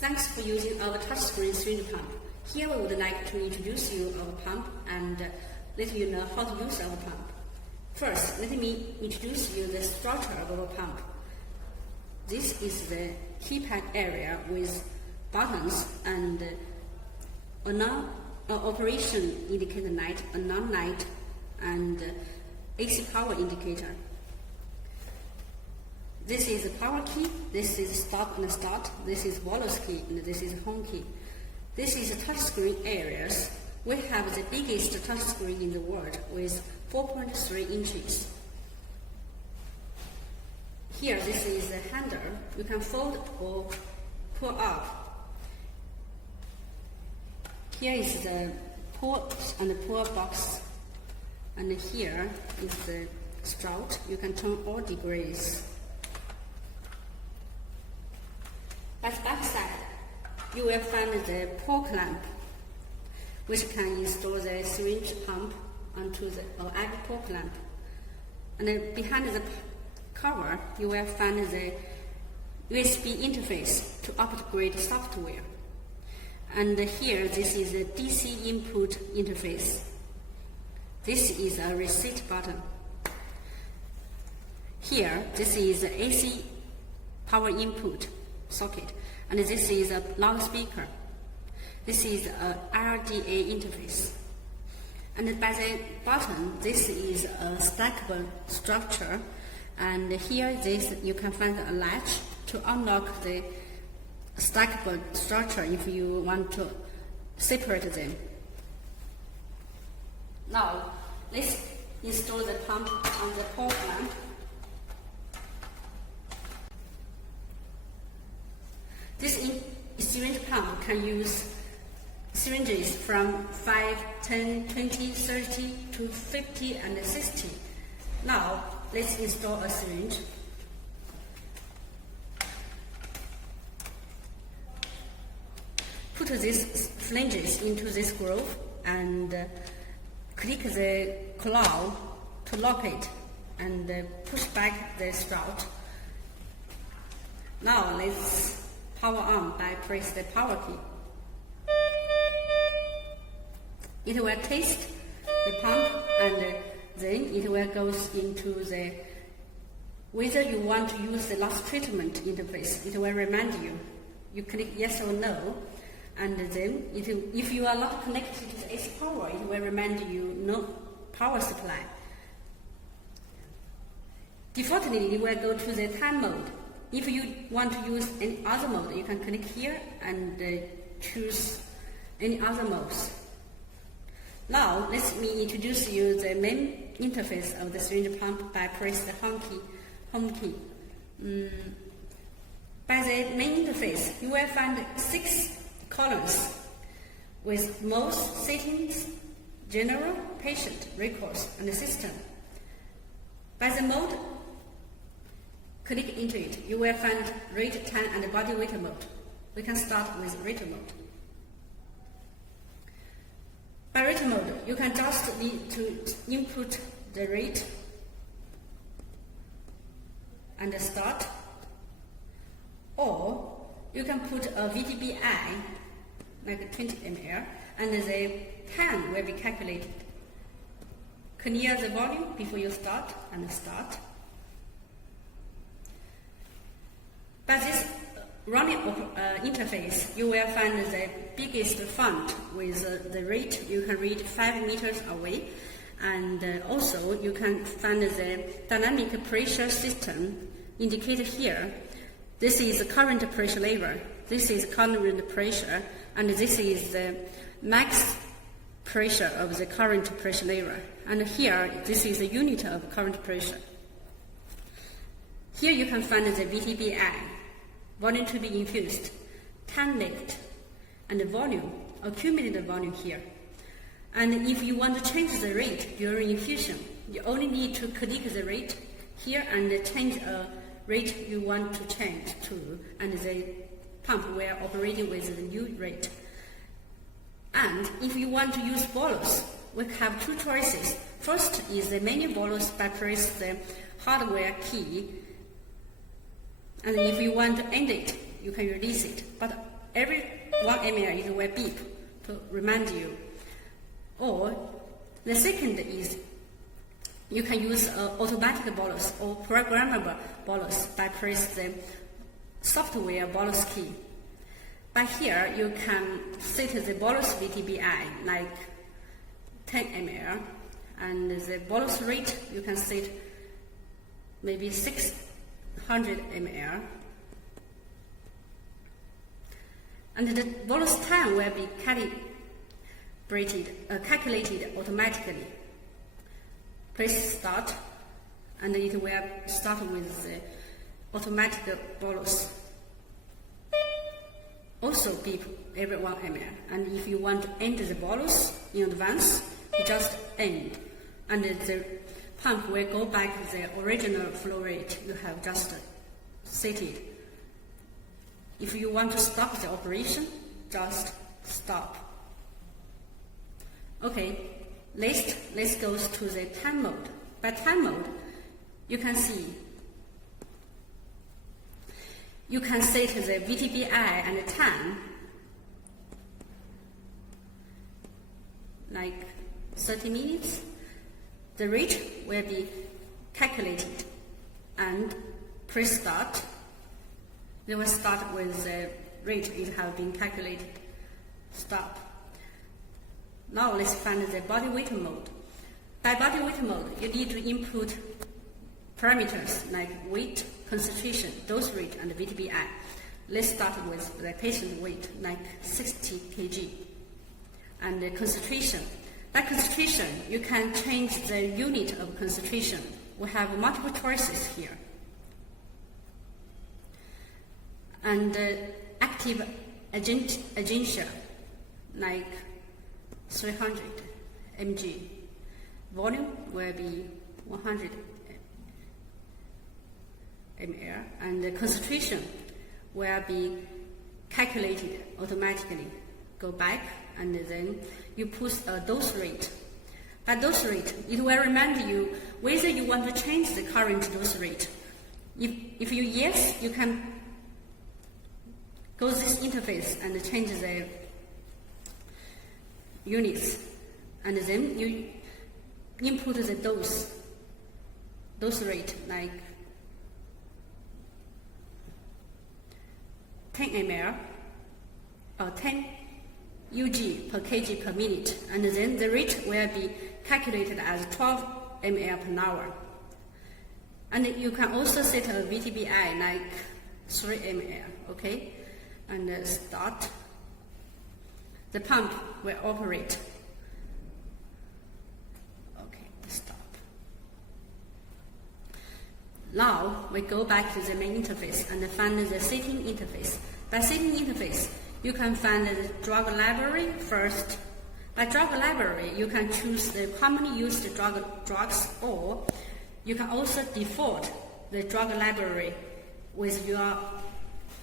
Thanks for using our touchscreen syringe pump. Here we would like to introduce you our pump and let you know how to use our pump. First, let me introduce you the structure of our pump. This is the keypad area with buttons and an operation indicator light, a non-light, and AC power indicator. This is the power key, this is stop and start, this is bolus key, and this is home key. This is touchscreen areas. We have the biggest touchscreen in the world with 4.3 inches. Here, this is the handle. You can fold or pull up. Here is the pull and pull box. And here is the stroke. You can turn all degrees. At the back side, you will find the pull clamp, which can install the syringe pump onto the add pull clamp. And then behind the cover, you will find the USB interface to upgrade software. And here, this is the DC input interface. This is a reset button. Here, this is the AC power input socket, and this is a loudspeaker. This is a RDA interface. And by the button, this is a stackable structure. And here, you can find a latch to unlock the stackable structure if you want to separate them. Now, let's install the pump on the pull clamp. This syringe pump can use syringes from 5, 10, 20, 30 to 50 and 60. Now, let's install a syringe. Put these flanges into this groove and click the claw to lock it and push back the sprout. Now, let's power on by press the power key. It will test the pump and then it will go into the whether you want to use the last treatment interface. It will remind you. You click yes or no, and then if you are not connected to the AC power, it will remind you no power supply. Defaultly, it will go to the time mode. If you want to use any other mode, you can click here and choose any other modes. Now, let me introduce you the main interface of the syringe pump by press the home key. By the main interface, you will find 6 columns with most settings, general, patient, records, and system. By the mode, click into it. You will find rate, time, and body weight mode. We can start with rate mode. By rate mode, you can just need to input the rate and start, or you can put a VDBI, like 20 ml, and the time will be calculated. Clear the volume before you start and start. By this running interface, you will find the biggest font with the rate. You can read 5 meters away, and also you can find the dynamic pressure system indicated here. This is the current pressure level. This is current pressure, and this is the max pressure of the current pressure level. And here, this is the unit of current pressure. Here you can find the VTBI, volume to be infused, time left, and volume, accumulated volume here. And if you want to change the rate during infusion, you only need to click the rate here and change a rate you want to change to, and the pump will operate with the new rate. And if you want to use bolus, we have 2 choices. First is the menu bolus by press the hardware key, and if you want to end it, you can release it. But 1 ml, it will beep to remind you. Or the second is you can use automatic bolus or programmable bolus by press the software bolus key. But here you can set the bolus VTBI like 10 ml, and the bolus rate you can set maybe 600 ml. And the bolus time will be calculated automatically. Press start, and it will start with the automatic bolus. Also beep every 1 ml. And if you want to end the bolus in advance, you just end, and the pump will go back to the original flow rate you have just set it. If you want to stop the operation, just stop. Okay, let's go to the time mode. By time mode, you can see you can set the VTBI and the time like 30 minutes. The rate will be calculated, and press start. They will start with the rate it has been calculated. Stop. Now let's find the body weight mode. By body weight mode, you need to input parameters like weight, concentration, dose rate, and VTBI. Let's start with the patient weight, like 60 kg. And the concentration. By concentration, you can change the unit of concentration. We have multiple choices here. And active agentia, like 300 mg. Volume will be 100 ml, and the concentration will be calculated automatically. Go back, and then you put a dose rate. By dose rate, it will remind you whether you want to change the current dose rate. If you yes, you can go this interface and change the units, and then you input the dose rate like 10 ml or 10 UG per kg per minute, and then the rate will be calculated as 12 ml per hour. And you can also set a VTBI like 3 ml, okay? And start. The pump will operate. Okay, stop. Now we go back to the main interface and find the setting interface. By setting interface, you can find the drug library first. By drug library, you can choose the commonly used drugs, or you can also default the drug library with your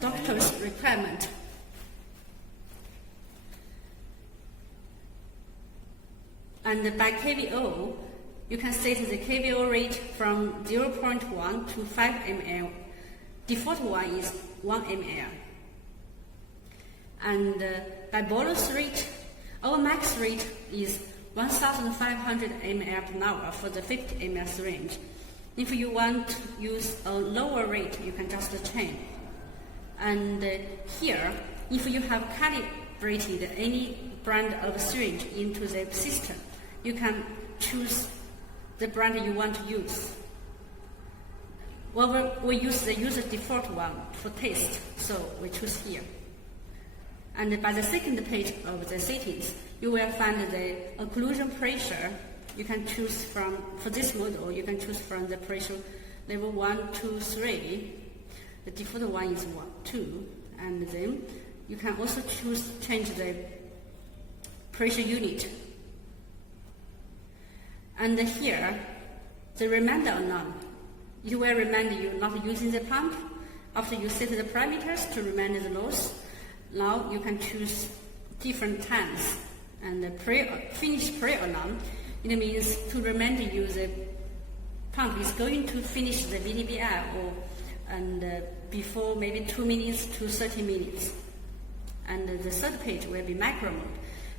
doctor's requirement. And by KVO, you can set the KVO rate from 0.1 to 5 ml. Default one is 1 ml. And by bolus rate, our max rate is 1,500 ml per hour for the 50 ml syringe. If you want to use a lower rate, you can just change. And here, if you have calibrated any brand of syringe into the system, you can choose the brand you want to use. Well, we use the user default one for test, so we choose here. And by the second page of the settings, you will find the occlusion pressure. You can choose from, for this model, you can choose from the pressure level 1, 2, 3. The default one is 1, 2. And then you can also change the pressure unit. And here, the reminder alarm. It will remind you not using the pump after you set the parameters to remind the loss. Now you can choose different times. And the finish pre-alarm, it means to remind you the pump is going to finish the VTBI before maybe 2 minutes to 30 minutes. and the third page will be micro mode.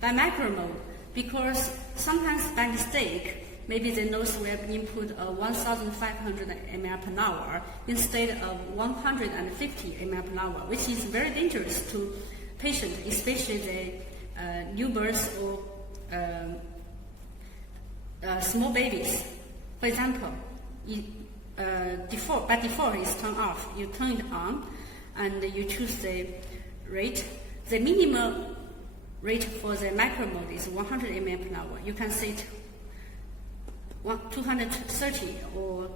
By micro mode, because sometimes by mistake, maybe the nose will input 1,500 ml per hour instead of 150 ml per hour, which is very dangerous to patients, especially the newborns or small babies. For example, by default it's turned off. You turn it on and you choose the rate. The minimum rate for the micro mode is 100 ml per hour. You can set 230 or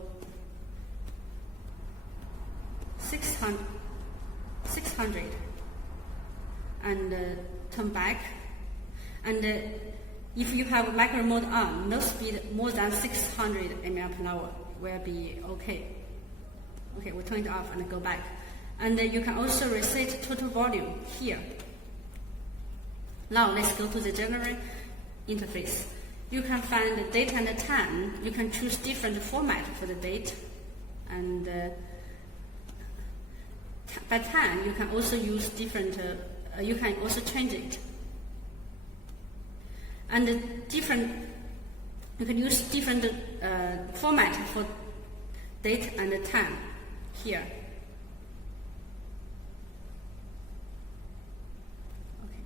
600 and turn back. And if you have micro mode on, no speed more than 600 ml per hour will be okay. Okay, we'll turn it off and go back. And you can also reset total volume here. Now let's go to the general interface. You can find the date and the time. You can choose different format for the date. And by time, you can also use different, you can also change it. And you can use different format for date and the time here. Okay.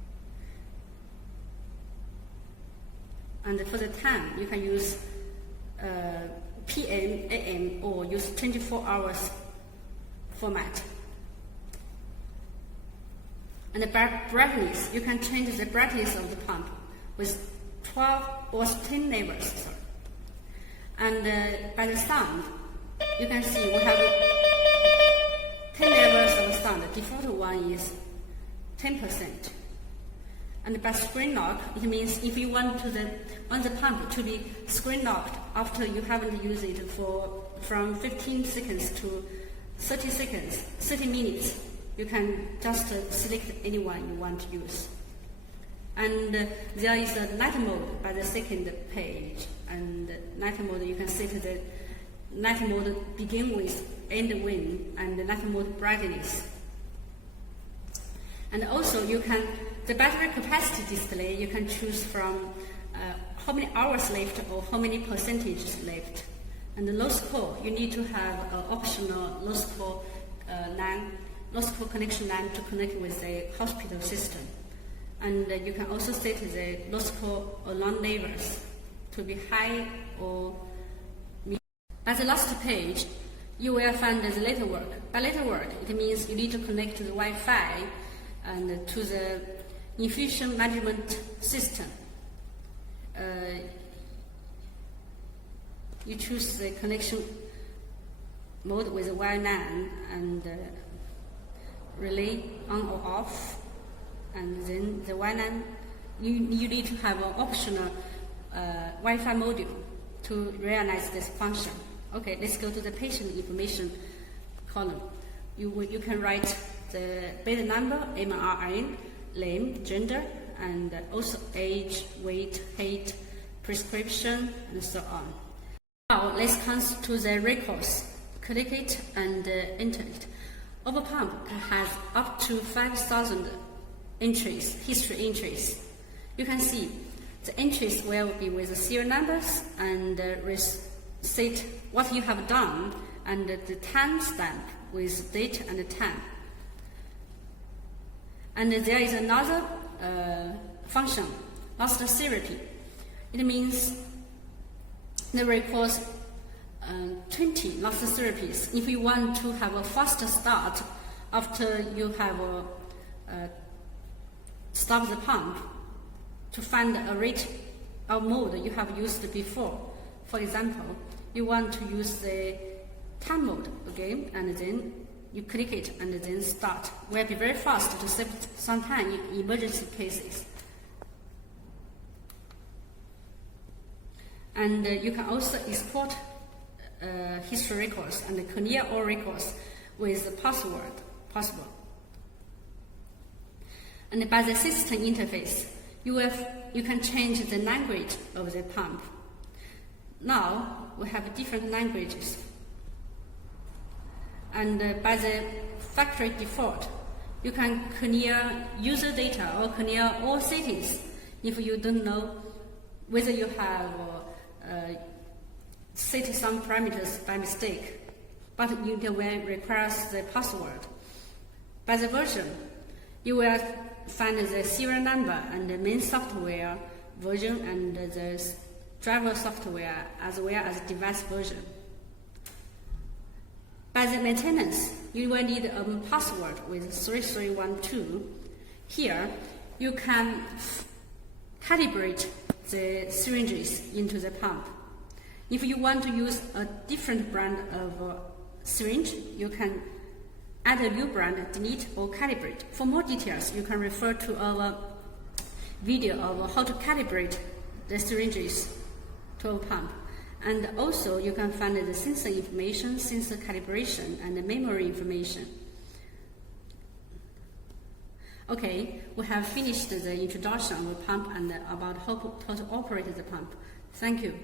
And for the time, you can use PM, AM, or use 24 hours format. And the brightness, you can change the brightness of the pump with 12 or 10 levels. Sorry. And by the sound, you can see we have 10 levels of sound. The default one is 10%. And by screen lock, it means if you want the pump to be screen locked after you haven't used it from 15 seconds to 30 seconds, 30 minutes, you can just select any one you want to use. And there is a night mode by the second page. And night mode, you can set the night mode begin with, end when, and the night mode brightness. And also the battery capacity display, you can choose from how many hours left or how many percentages left. And the loss core, you need to have an optional loss core connection line to connect with the hospital system. And you can also set the loss core along levels to be high or medium. At the last page, you will find the letter work. By letter work, it means you need to connect to the Wi-Fi and to the infusion management system. You choose the connection mode with the wire LAN and relay on or off, and then the wire LAN, you need to have an optional Wi-Fi module to realize this function. Okay, let's go to the patient information column. You can write the bed number, MRN, name, gender, and also age, weight, height, prescription, and so on. Now let's come to the records. Click it and enter it. Our pump has up to 5,000 entries, history entries. You can see the entries will be with the serial numbers and state what you have done and the time stamp with date and time. And there is another function, last therapy. It means the records 20 last therapies. If you want to have a faster start after you have stopped the pump, to find a rate or mode you have used before. For example, you want to use the time mode again, and then you click it and then start. Will be very fast to save some time in emergency cases. And you can also export history records and clear all records with the password possible. And by the system interface, you can change the language of the pump. Now we have different languages. And by the factory default, you can clear user data or clear all settings if you don't know whether you have set some parameters by mistake, but you will require the password. By the version, you will find the serial number and the main software version and the driver software as well as device version. By the maintenance, you will need a password with 3312. Here, you can calibrate the syringes into the pump. If you want to use a different brand of syringe, you can add a new brand, delete or calibrate. For more details, you can refer to our video of how to calibrate the syringes to a pump. And also, you can find the sensor information, sensor calibration, and the memory information. Okay, we have finished the introduction of the pump and about how to operate the pump. Thank you.